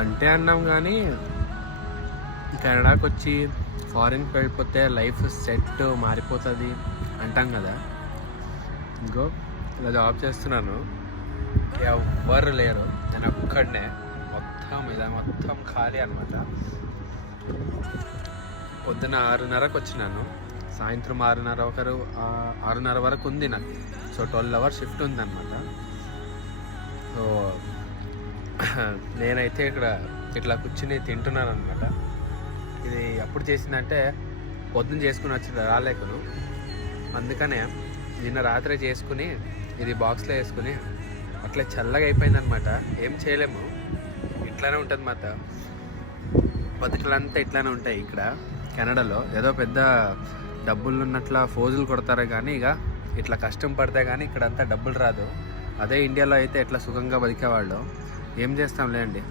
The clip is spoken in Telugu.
అంటే అన్నాం కానీ కెనడాకి వచ్చి ఫారిన్కి వెళ్ళిపోతే లైఫ్ సెట్ మారిపోతుంది అంటాం కదా. ఇంకో ఇలా జాబ్ చేస్తున్నాను, ఎవ్వరు లేరు, నేను ఒక్కడనే, మొత్తం ఖాళీ అనమాట. పొద్దున 6:30కి వచ్చినాను, సాయంత్రం 6:30 వరకు ఉంది నాకు. సో 12 hours షిఫ్ట్ ఉందన్నమాట. సో నేనైతే ఇక్కడ ఇట్లా కూర్చుని తింటున్నాను అనమాట. ఇది ఎప్పుడు చేసిందంటే పొద్దున్న చేసుకుని వచ్చి రాలేకును, అందుకనే నిన్న రాత్రి చేసుకుని ఇది బాక్స్లో వేసుకుని అట్లా చల్లగా అయిపోయిందనమాట. ఏం చేయలేము, ఇట్లానే ఉంటుంది మాట. బతుకులంతా ఇట్లానే ఉంటాయి ఇక్కడ కెనడాలో. ఏదో పెద్ద డబ్బులు ఉన్నట్ల ఫోజులు కొడతారే కానీ ఇక ఇట్లా కష్టం పడితే కానీ ఇక్కడంతా డబ్బులు రాదు. అదే ఇండియాలో అయితే ఎట్లా సుఖంగా బతికేవాళ్ళు. ఏం చేస్తాంలే అండి.